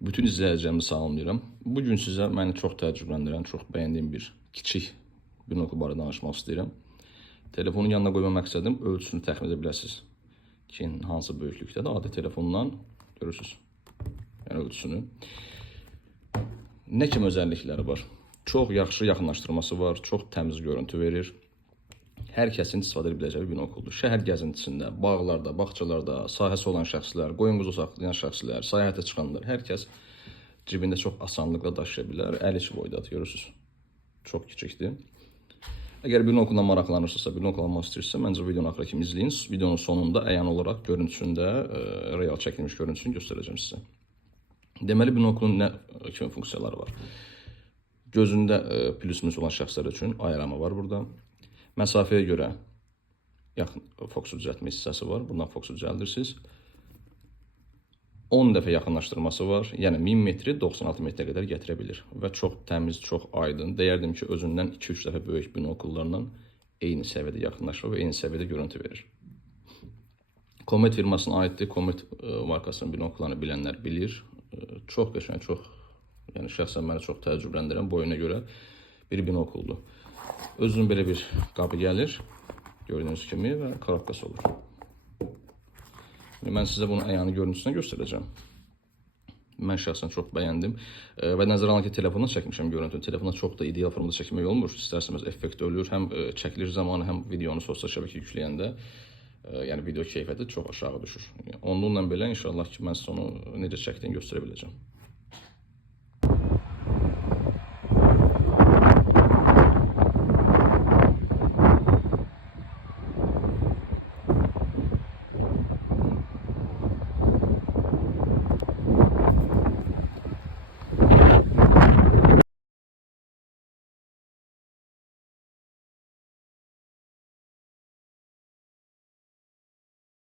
Bütün izləyicilərimi salamlayıram. Bugün sizə məni çox təəccübləndirən, çox bəyəndiyim bir kiçik binokl barədə danışmaq istəyirəm. Telefonun yanına qoyma məqsədim ölçüsünü təxmin edə biləsiniz ki, hansı böyüklükdədir. Adi telefondan görürsünüz. Yəni ölçüsünü. Nə kimi özəllikləri var? Çox yaxşı yaxınlaşdırması var, çox təmiz görüntü verir. Hər kəsin istifadə edə biləcəyi bir binokuldur. Şəhər gəzintisində, bağlarda, bağçalarda, sahəsi olan şəxslər, qoyun-quzu saxlayan şəxslər, səyahətə çıxanlar, hər kəs cibində çox asanlıqla daşıya bilər. Əl içi boydadır, görürsünüz. Çox kiçikdir. Əgər binokulla maraqlanırsınızsa, binokul almaq istəyirsinizsə, məncə videonu axıra kimi izləyin. Videonun sonunda əyan olaraq görüntüsündə, real çəkilmiş görüntüsünü göstərəcəm sizə. Deməli, binokulun nə kimi funksiyaları var? Gözündə plusminus olan şəxslər üçün ayarama var burada. Məsafəyə görə fokusu düzəltmə hissəsi var. Buradan fokusu düzəldirsiniz. 10 dəfə yaxınlaşdırması var. Yəni 1000 metri 96 metrə qədər gətirə bilir. Və çox təmiz, çox aydın. Deyərdim ki, özündən 2-3 dəfə böyük binokullarla eyni səviyyədə yaxınlaşır və eyni səviyyədə görüntü verir. Comet firmasına aiddir. Comet markasının binokullarını bilənlər bilir. Çox qəşəng, çox, yəni şəxsən məni çox təəccübləndirən boyuna görə bir binokuldur. Özünün belə bir qabı gəlir, gördüyünüz kimi, və korobkası olur. Mən sizə bunu əyanı görüntüsünə göstərəcəm. Mən şəxsən çox bəyəndim və nəzərə alın ki, telefondan çəkmişəm görüntünü. Telefonda çox da ideal formada çəkmək olmur. İstərsəniz effekt ölür, həm çəkilir zamanı, həm videonu sosial şəbəkəyə yükləyəndə, yəni video keyfiyyəti çox aşağı düşür. Onunla belə inşallah ki, mən sizə onu necə çəkdiyini göstərə biləcəm.